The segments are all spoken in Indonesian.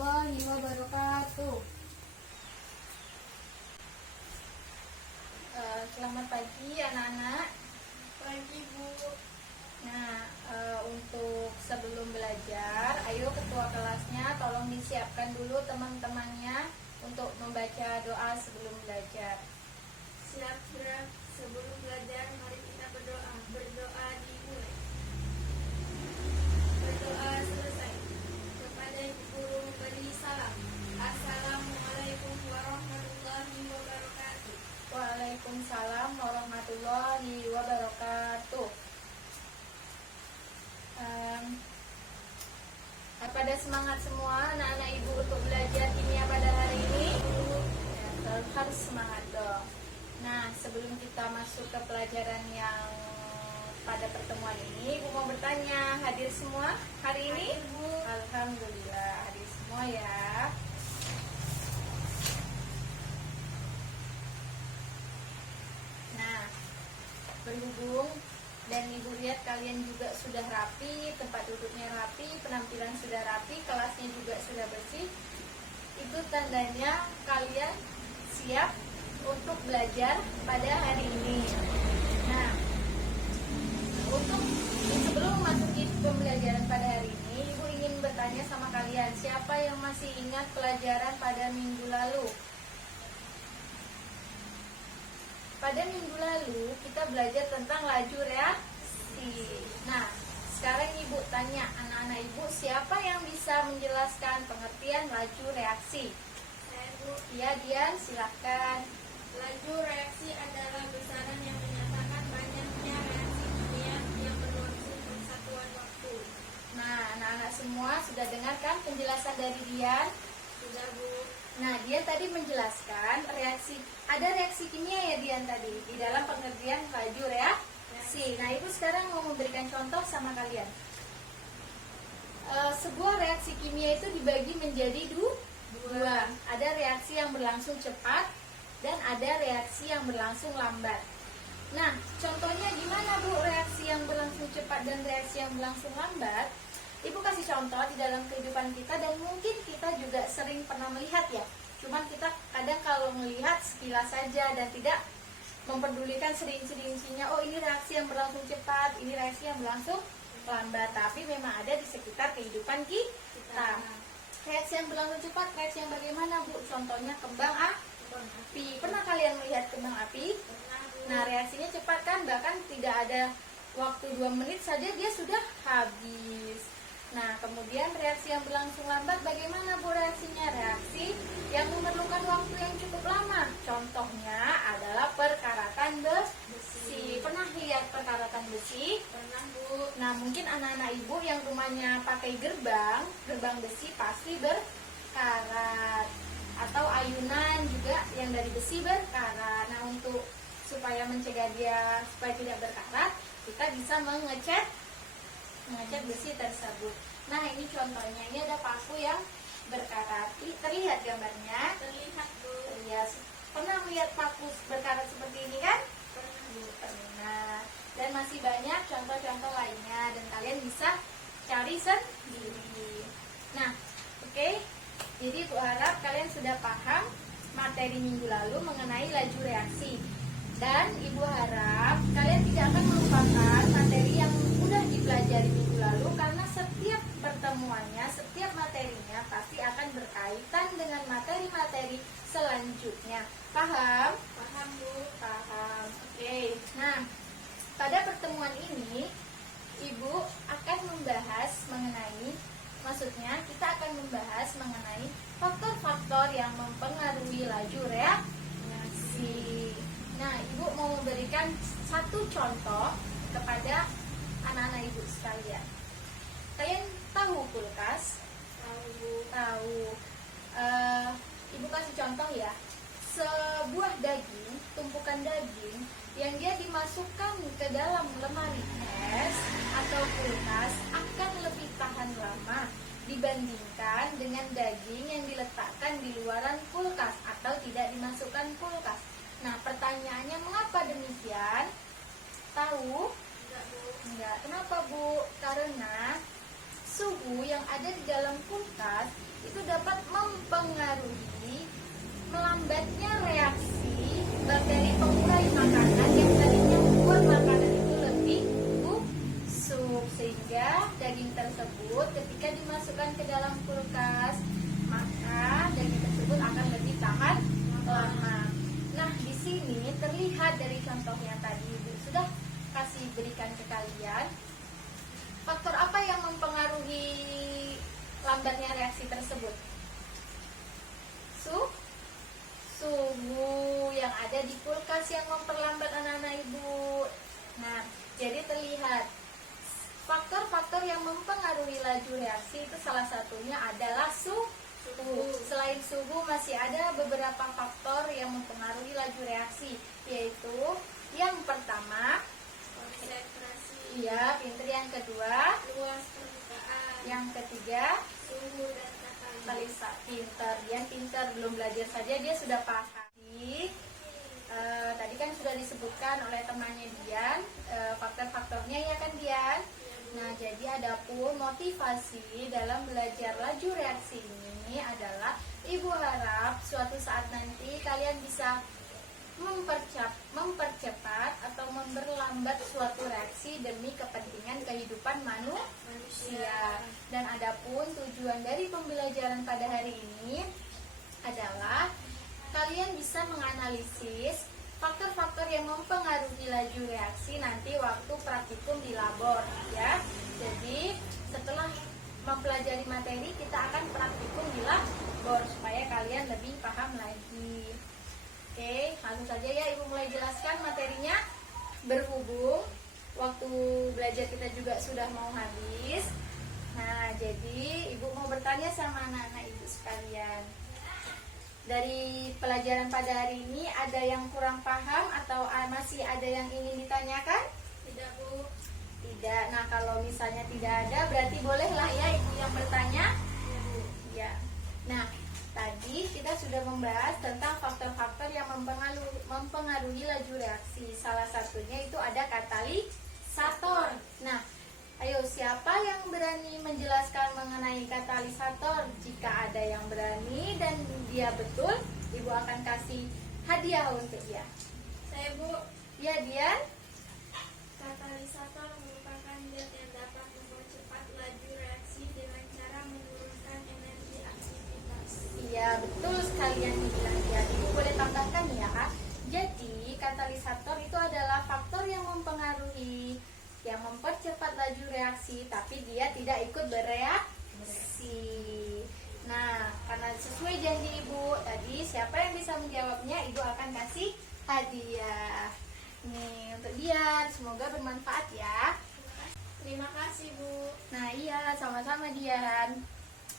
warahmatullahi wabarakatuh. Selamat pagi anak-anak. Pagi Bu. Nah, untuk sebelum belajar, ayo ketua kelasnya tolong disiapkan dulu teman-temannya untuk membaca doa sebelum belajar. Siap gerak. Sebelum belajar, mari kita berdoa. Berdoa dimulai. Berdoa selesai. Kepada Ibu Guru beri salam. Assalamualaikum warahmatullahi wabarakatuh. Waalaikumsalam warahmatullahi wabarakatuh. Pada semangat semua anak-anak ibu untuk belajar kimia pada hari ini. Ya, harus semangat dong. Nah, sebelum kita masuk ke pelajaran yang pada pertemuan ini, ibu mau bertanya, hadir semua hari ini? Hadir, Bu. Alhamdulillah, hadir semua ya. Nah, berhubung dan ibu lihat kalian juga sudah rapi, tempat duduknya rapi, penampilan sudah rapi, kelasnya juga sudah bersih. Itu tandanya kalian siap untuk belajar pada hari ini. Nah, untuk sebelum masuk ke pembelajaran pada hari ini, ibu ingin bertanya sama kalian, siapa yang masih ingat pelajaran pada minggu lalu? Pada minggu lalu kita belajar tentang laju reaksi. Nah, sekarang ibu tanya anak-anak ibu, siapa yang bisa menjelaskan pengertian laju reaksi? Saya Bu. Ya, Dian, silakan. Laju reaksi adalah besaran yang menyatakan banyaknya reaksi kimia yang berlangsung persatuan waktu. Nah, anak-anak semua sudah dengarkan penjelasan dari Dian? Sudah Bu. Nah, dia tadi menjelaskan ada reaksi kimia ya Dian tadi di dalam pengertian laju reaksi. Nah, ibu sekarang mau memberikan contoh sama kalian. Sebuah reaksi kimia itu dibagi menjadi dua. Ada reaksi yang berlangsung cepat dan ada reaksi yang berlangsung lambat. Nah, contohnya gimana Bu reaksi yang berlangsung cepat dan reaksi yang berlangsung lambat? Ibu kasih contoh di dalam kehidupan kita dan mungkin kita juga sering pernah melihat ya. Cuman kita kadang kalau melihat sekilas saja dan tidak memperdulikan sering-seringsinya. Oh, ini reaksi yang berlangsung cepat, ini reaksi yang berlangsung lambat. Tapi memang ada di sekitar kehidupan kita. Reaksi yang berlangsung cepat, reaksi yang bagaimana Bu? Contohnya kembang api. Pernah kalian melihat kembang api? Pernah Bu. Nah, reaksinya cepat kan, bahkan tidak ada waktu 2 menit saja dia sudah habis. Nah, kemudian reaksi yang berlangsung lambat bagaimana Bu reaksinya? Reaksi yang memerlukan waktu yang cukup lama. Contohnya adalah perkaratan besi. Pernah lihat perkaratan besi? Pernah Bu. Nah, mungkin anak-anak ibu yang rumahnya pakai gerbang besi pasti berkarat. Atau ayunan juga yang dari besi berkarat. Nah, untuk supaya mencegah dia supaya tidak berkarat, kita bisa mengecat besi tersebut. Nah, ini contohnya, ini ada paku yang berkarat. Terlihat gambarnya? Terlihat Bu. Terlihat. Pernah melihat paku berkarat seperti ini kan? Pernah Bu. Pernah. Dan masih banyak contoh-contoh lainnya dan kalian bisa cari sendiri. Nah, oke. Jadi Ibu harap kalian sudah paham materi minggu lalu mengenai laju reaksi. Dan Ibu harap kalian tidak akan melupakan materi yang sudah dipelajari minggu lalu karena setiap pertemuannya, setiap materinya pasti akan berkaitan dengan materi-materi selanjutnya. Paham? Paham Bu. Paham. Oke. Nah, pada pertemuan ini Ibu akan membahas maksudnya kita akan membahas mengenai faktor-faktor yang mempengaruhi laju reaksi. Nah, Ibu mau memberikan satu contoh kepada anak-anak Ibu sekalian. Kalian tahu kulkas? Tahu Bu. Tahu. Ibu kasih contoh ya. Sebuah daging, tumpukan daging yang dia dimasukkan ke dalam lemari es atau kulkas akan lebih tahan lama dibandingkan dengan daging yang diletakkan di luaran kulkas atau tidak dimasukkan kulkas. Nah, pertanyaannya mengapa demikian? Tahu? Enggak Bu. Enggak. Kenapa Bu? Karena suhu yang ada di dalam kulkas itu dapat mempengaruhi melambatnya reaksi bakteri pengurai makanan yang tadinya membuat makanan itu lebih busuk, sehingga daging tersebut ketika dimasukkan ke dalam kulkas maka daging tersebut akan lebih tahan lama. Nah, di sini terlihat dari contoh yang tadi Ibu sudah kasih berikan ke kalian, faktor apa yang mempengaruhi lambatnya reaksi tersebut? Suhu yang ada di kulkas yang memperlambat anak-anak Ibu. Nah, jadi terlihat faktor-faktor yang mempengaruhi laju reaksi itu salah satunya adalah suhu. Selain suhu masih ada beberapa faktor yang mempengaruhi laju reaksi, yaitu yang pertama konsentrasi, iya, pinter. Yang kedua, luas permukaan, yang ketiga, suhu dan Talisa. Pinter, Dian pinter, belum belajar saja dia sudah paham. Tadi kan sudah disebutkan oleh temannya Dian faktor-faktornya, ya kan Dian? Nah, jadi adapun motivasi dalam belajar laju reaksi ini adalah Ibu harap suatu saat nanti kalian bisa mempercepat atau memperlambat suatu reaksi demi kepentingan kehidupan manusia. Dan adapun tujuan dari pembelajaran pada hari ini adalah kalian bisa menganalisis faktor-faktor yang mempengaruhi laju reaksi nanti waktu praktikum di labor, ya. Jadi setelah mempelajari materi kita akan praktikum di labor supaya kalian lebih paham lagi. Oke, langsung saja ya Ibu mulai jelaskan materinya. Berhubung waktu belajar kita juga sudah mau habis. Nah, jadi Ibu mau bertanya sama anak-anak Ibu sekalian. Dari pelajaran pada hari ini ada yang kurang paham atau masih ada yang ingin ditanyakan? Tidak, Bu. Tidak. Nah, kalau misalnya tidak ada berarti bolehlah ya Ibu yang bertanya. Ya, Bu. Ya. Nah, tadi kita sudah membahas tentang faktor-faktor yang mempengaruhi laju reaksi. Salah satunya itu ada katalisator. Nah, ayo siapa yang berani menjelaskan mengenai katalisator? Jika ada yang berani dan dia betul, Ibu akan kasih hadiah untuk dia. Saya, Bu. Ya, Dian? Katalisator merupakan zat yang dapat mempercepat laju reaksi dengan cara menurunkan energi aktivitas. Iya, betul sekali yang dibilang Dian. Ibu boleh tambahkan ya, Kak? Jadi, katalisator itu adalah faktor yang mempengaruhi, yang mempercepat laju reaksi, tapi dia tidak ikut bereaksi. Nah, karena sesuai janji Ibu tadi, siapa yang bisa menjawabnya, Ibu akan kasih hadiah. Nih, untuk Dian, semoga bermanfaat ya. Terima kasih, Bu. Nah, iya, sama-sama Dian.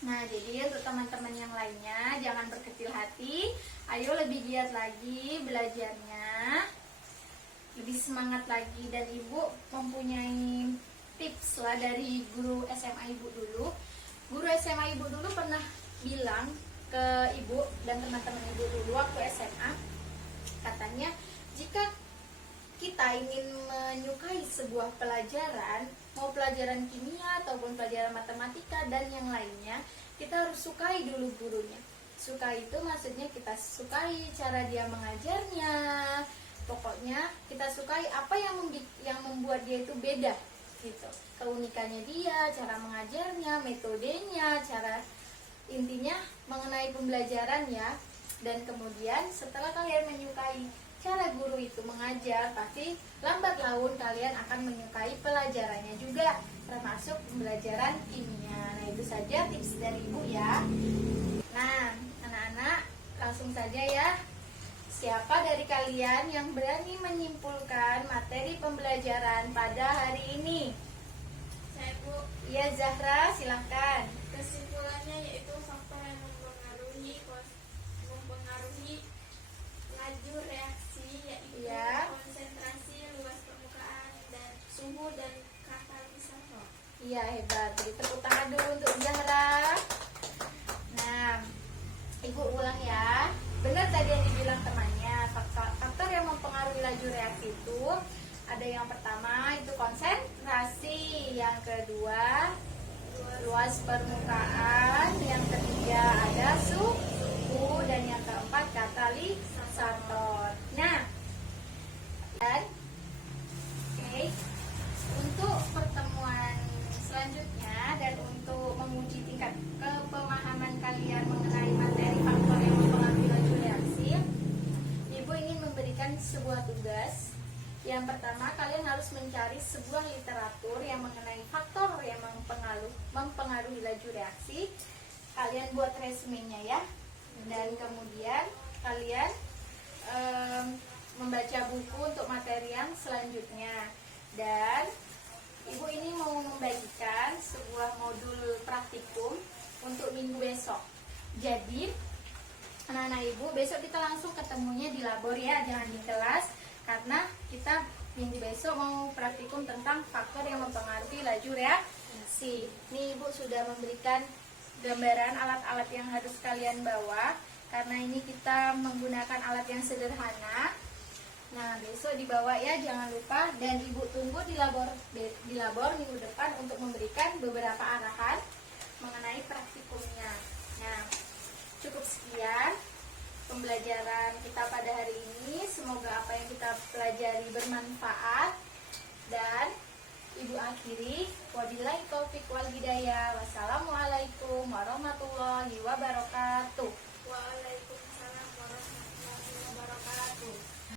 Nah, jadi untuk teman-teman yang lainnya, jangan berkecil hati. Ayo lebih giat lagi belajarnya, lebih semangat lagi. Dan Ibu mempunyai tips lah dari guru SMA Ibu dulu. Guru SMA Ibu dulu pernah bilang ke Ibu dan teman-teman Ibu dulu waktu SMA, katanya jika kita ingin menyukai sebuah pelajaran, mau pelajaran kimia ataupun pelajaran matematika dan yang lainnya, kita harus sukai dulu gurunya. Sukai itu maksudnya kita sukai cara dia mengajarnya. Pokoknya kita sukai apa yang membuat dia itu beda gitu. Keunikannya dia, cara mengajarnya, metodenya, cara intinya mengenai pembelajaran ya. Dan kemudian setelah kalian menyukai cara guru itu mengajar, pasti lambat laun kalian akan menyukai pelajarannya juga, termasuk pembelajaran kimia. Nah, itu saja tips dari Ibu ya. Nah, anak-anak langsung saja ya. Siapa dari kalian yang berani menyimpulkan materi pembelajaran pada hari ini? Saya, Bu. Iya, Zahra, silahkan. Kesimpulannya yaitu faktor yang mempengaruhi laju reaksi yaitu Iya. konsentrasi, luas permukaan, dan suhu dan katalisator. Iya, hebat. Beri tepuk tangan dulu untuk Zahra. Nah, Ibu ulang ya. Benar tadi yang dibilang temannya, faktor yang mempengaruhi laju reaksi itu ada yang pertama itu konsentrasi, yang kedua Luas luas permukaan, yang ketiga ada suhu, dan yang keempat katalisator. Nah, dan oke, untuk pertemuan selanjutnya dan untuk menguji tingkat kepemahaman kalian mengenai materi faktor yang mempengaruhi laju reaksi, Ibu ingin memberikan sebuah tugas. Yang pertama, kalian harus mencari sebuah literatur yang mengenai faktor yang mempengaruhi laju reaksi. Kalian buat resumenya ya. Dan kemudian kalian membaca buku untuk materi yang selanjutnya. Dan Ibu ini mau membagikan sebuah modul praktikum untuk minggu besok. Jadi anak-anak Ibu, besok kita langsung ketemunya di labor ya, jangan di kelas, karena kita minggu besok mau praktikum tentang faktor yang mempengaruhi laju reaksi. Nih Ibu sudah memberikan gambaran alat-alat yang harus kalian bawa, karena ini kita menggunakan alat yang sederhana. Nah, besok dibawa ya, jangan lupa. Dan Ibu tunggu di labor minggu depan untuk memberikan beberapa arahan mengenai praktikumnya. Nah, cukup sekian pembelajaran kita pada hari ini. Semoga apa yang kita pelajari bermanfaat. Dan Ibu akhiri, wabillahi taufiq wal hidayah. Wassalamualaikum warahmatullahi wabarakatuh.